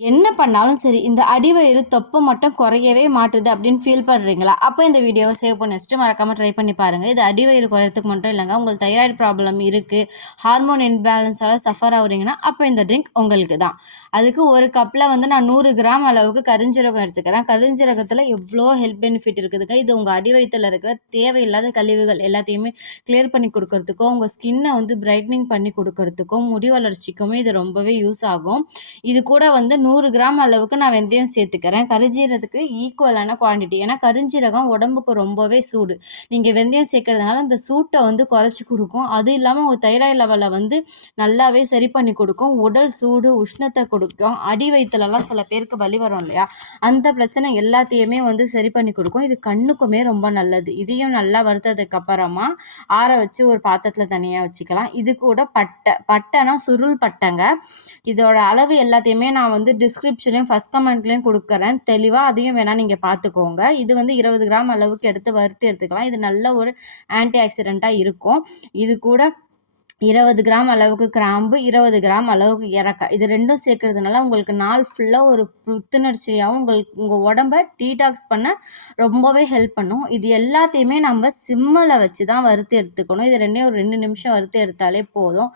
என்ன பண்ணாலும் சரி, இந்த அடிவயிறு தொப்பை மட்டும் குறையவே மாட்டுது அப்படின்னு ஃபீல் பண்ணுறீங்களா? அப்போ இந்த வீடியோவை சேவ் பண்ணி வச்சுட்டு மறக்காமல் ட்ரை பண்ணி பாருங்கள். இது அடிவயிறு குறையறதுக்கு மட்டும் இல்லைங்க. உங்களுக்கு தைராய்டு ப்ராப்ளம் இருக்குது, ஹார்மோன் இன்பேலன்ஸால் சஃபர் ஆகுறீங்கன்னா அப்போ இந்த ட்ரிங்க் உங்களுக்கு தான். அதுக்கு ஒரு கப்பில் வந்து நான் 100 கிராம் அளவுக்கு கருஞ்சீரகம் எடுத்துக்கிறேன். கருஞ்சீரகத்தில் எவ்வளோ ஹெல்த் பெனிஃபிட் இருக்குதுங்க. இது உங்கள் அடிவயிற்றில் இருக்கிற தேவையில்லாத கழிவுகள் எல்லாத்தையுமே கிளியர் பண்ணி கொடுக்கறதுக்கும், உங்கள் ஸ்கின்னை வந்து பிரைட்னிங் பண்ணி கொடுக்கறதுக்கும், முடி வளர்ச்சிக்குமே இது ரொம்பவே யூஸ் ஆகும். இது கூட வந்து 100 கிராம் அளவுக்கு நான் வெந்தயம் சேர்த்துக்கிறேன். கருஞ்சீரகத்துக்கு ஈக்குவலான குவான்டிட்டி. ஏன்னா கருஞ்சீரகம் உடம்புக்கு ரொம்பவே சூடு. நீங்கள் வெந்தயம் சேர்க்கறதுனால அந்த சூட்டை வந்து குறைச்சி கொடுக்கும். அது இல்லாமல் உங்கள் தைராய்டு லெவலை வந்து நல்லாவே சரி பண்ணி கொடுக்கும். உடல் சூடு உஷ்ணத்தை கொடுக்கும். அடி வயிற்றுலலாம் சில பேருக்கு வலி வரும் இல்லையா, அந்த பிரச்சனை எல்லாத்தையுமே வந்து சரி பண்ணி கொடுக்கும். இது கண்ணுக்குமே ரொம்ப நல்லது. இதையும் நல்லா வறுத்ததுக்கு அப்புறமா ஆற வச்சு ஒரு பாத்திரத்தில் தனியாக வச்சுக்கலாம். இது கூட பட்டைனா சுருள் பட்டைங்க. இதோட அளவு எல்லாத்தையுமே நான் வந்து டிஸ்கிரிப்ஷன்லையும் ஃபஸ்ட் கமெண்ட்லேயும் கொடுக்குறேன் தெளிவாக. அதையும் வேணால் நீங்கள் பார்த்துக்கோங்க. இது வந்து 20 கிராம் அளவுக்கு எடுத்து வறுத்து எடுத்துக்கலாம். இது நல்ல ஒரு ஆன்டி ஆக்சிடெண்ட்டாக இருக்கும். இது கூட 20 கிராம் அளவுக்கு கிராம்பு, 20 கிராம் அளவுக்கு ஏலக்காய், இது ரெண்டும் சேர்க்கறதுனால உங்களுக்கு நாள் ஃபுல்லாக ஒரு புத்துணர்ச்சியாகவும் உங்கள் உடம்பை டீடாக்ஸ் பண்ண ரொம்பவே ஹெல்ப் பண்ணும். இது எல்லாத்தையுமே நம்ம சிம்மில் வச்சு தான் வறுத்து எடுத்துக்கணும். இது ஒரு 2 நிமிஷம் வறுத்து எடுத்தாலே போதும்.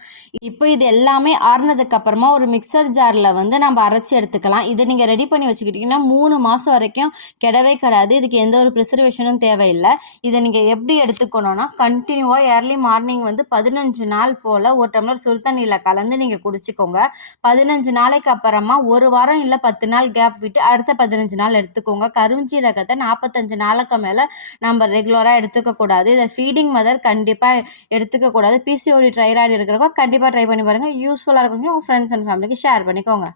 இப்போ இது எல்லாமே ஆறுனதுக்கு அப்புறமா ஒரு மிக்சர் ஜாரில் வந்து நம்ம அரைச்சி எடுத்துக்கலாம். இதை நீங்கள் ரெடி பண்ணி வச்சுக்கிட்டிங்கன்னா 3 மாதம் வரைக்கும் கெடவே கிடாது. இதுக்கு எந்த ஒரு ப்ரிசர்வேஷனும் தேவையில்லை. இதை நீங்கள் எப்படி எடுத்துக்கணும்னா, கண்டினியூவாக ஏர்லி மார்னிங் வந்து 15 நாள் போல் ஒரு டம்ளர் சுடு தண்ணியில் கலந்து நீங்கள் குடிச்சிக்கோங்க. 15 நாளைக்கு அப்புறமா ஒரு வாரம் இல்லை 10 நாள் கேப் விட்டு அடுத்த 15 நாள் எடுத்துக்கோங்க. கருஞ்சீரகத்தை 45 நாளுக்கு மேலே நம்ம ரெகுலராக எடுத்துக்கக்கூடாது. இதை ஃபீடிங் மதர் கண்டிப்பாக எடுத்துக்கக்கூடாது. பிசிஓடி தைராய்டு இருக்கிறவங்க கண்டிப்பாக ட்ரை பண்ணி பாருங்கள். யூஸ்ஃபுல்லாக இருக்கிறவங்க உங்கள் ஃப்ரெண்ட்ஸ் அண்ட் ஃபேமிலிக்கு ஷேர் பண்ணிக்கோங்க.